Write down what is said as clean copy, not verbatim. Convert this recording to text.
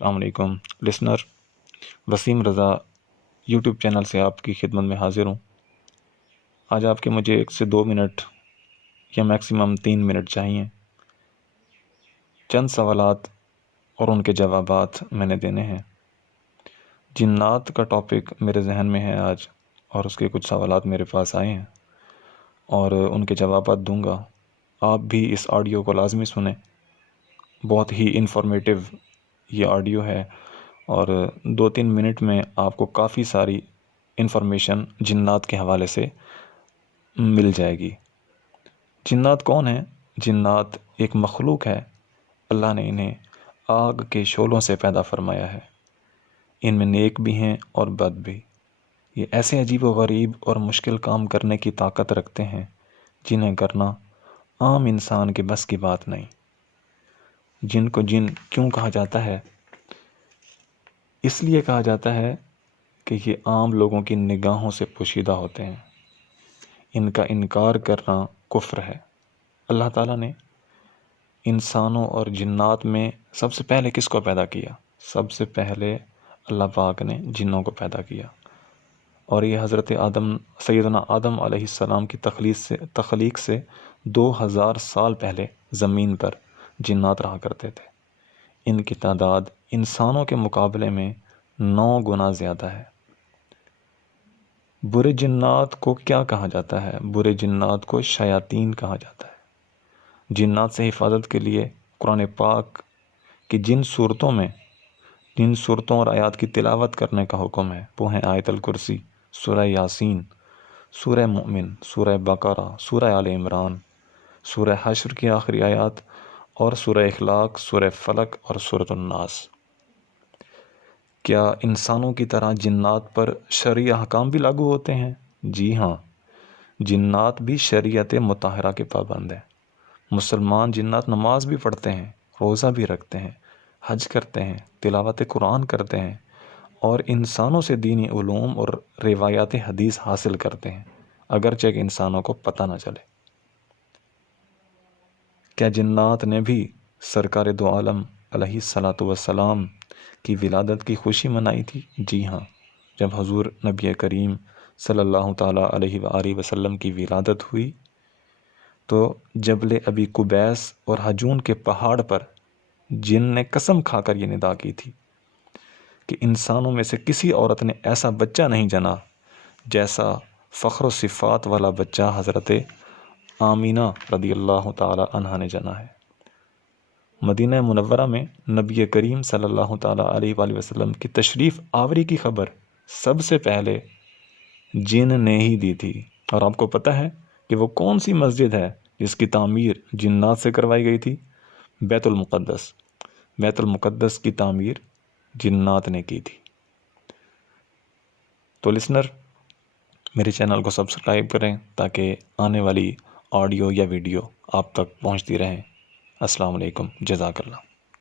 السلام علیکم لسنر، وسیم رضا YouTube channel سے آپ کی خدمت میں حاضر ہوں۔ آج آپ کے مجھے 1 سے 2 منٹ یا میکسیمم 3 منٹ چاہیے۔ چند سوالات اور ان کے جوابات میں نے دینے ہیں۔ جنات کا ٹاپک میرے ذہن میں ہے آج، اور اس کے کچھ سوالات میرے پاس آئے ہیں اور ان کے جوابات دوں گا۔ آپ بھی اس آڈیو کو لازمی سنیں، بہت ہی انفارمیٹیو یہ آڈیو ہے، اور 2-3 منٹ میں آپ کو کافی ساری انفارمیشن جنات کے حوالے سے مل جائے گی۔ جنات کون ہیں؟ جنات ایک مخلوق ہے، اللہ نے انہیں آگ کے شعلوں سے پیدا فرمایا ہے۔ ان میں نیک بھی ہیں اور بد بھی۔ یہ ایسے عجیب و غریب اور مشکل کام کرنے کی طاقت رکھتے ہیں جنہیں کرنا عام انسان کے بس کی بات نہیں۔ جن کو جن کیوں کہا جاتا ہے؟ اس لیے کہا جاتا ہے کہ یہ عام لوگوں کی نگاہوں سے پوشیدہ ہوتے ہیں۔ ان کا انکار کرنا کفر ہے۔ اللہ تعالیٰ نے انسانوں اور جنات میں سب سے پہلے کس کو پیدا کیا؟ سب سے پہلے اللہ پاک نے جنوں کو پیدا کیا، اور یہ حضرت آدم، سیدنا آدم علیہ السلام کی تخلیق سے 2000 سال پہلے زمین پر جنات رہا کرتے تھے۔ ان کی تعداد انسانوں کے مقابلے میں 9 گنا زیادہ ہے۔ برے جنات کو کیا کہا جاتا ہے؟ برے جنات کو شیاطین کہا جاتا ہے۔ جنات سے حفاظت کے لیے قرآن پاک کی جن صورتوں اور آیات کی تلاوت کرنے کا حکم ہے وہ ہیں آیت الکرسی، سورہ یاسین، سورہ مؤمن، سورہ بقرہ، سورہ آل عمران، سورہ حشر کی آخری آیات، اور سورہ اخلاق، سورہ فلق اور سورۃ الناس۔ کیا انسانوں کی طرح جنات پر شرعی احکام بھی لاگو ہوتے ہیں؟ جی ہاں، جنات بھی شریعت مطہرہ کے پابند ہیں۔ مسلمان جنات نماز بھی پڑھتے ہیں، روزہ بھی رکھتے ہیں، حج کرتے ہیں، تلاوت قرآن کرتے ہیں، اور انسانوں سے دینی علوم اور روایات حدیث حاصل کرتے ہیں، اگرچہ کہ انسانوں کو پتہ نہ چلے۔ کیا جنات نے بھی سرکار دو عالم علیہ الصلاۃ والسلام کی ولادت کی خوشی منائی تھی؟ جی ہاں، جب حضور نبی کریم صلی اللہ تعالیٰ علیہ وآلہ وسلم کی ولادت ہوئی تو جبل ابی قبیس اور حجون کے پہاڑ پر جن نے قسم کھا کر یہ ندا کی تھی کہ انسانوں میں سے کسی عورت نے ایسا بچہ نہیں جنا جیسا فخر و صفات والا بچہ حضرت آمینہ رضی اللہ تعالی عنہا نے جنا ہے۔ مدینہ منورہ میں نبی کریم صلی اللہ تعالیٰ علیہ وآلہ وسلم کی تشریف آوری کی خبر سب سے پہلے جن نے ہی دی تھی۔ اور آپ کو پتہ ہے کہ وہ کون سی مسجد ہے جس کی تعمیر جنات سے کروائی گئی تھی؟ بیت المقدس۔ بیت المقدس کی تعمیر جنات نے کی تھی۔ تو لسنر، میرے چینل کو سبسکرائب کریں تاکہ آنے والی آڈیو یا ویڈیو آپ تک پہنچتی رہیں۔ السلام علیکم، جزاک اللہ۔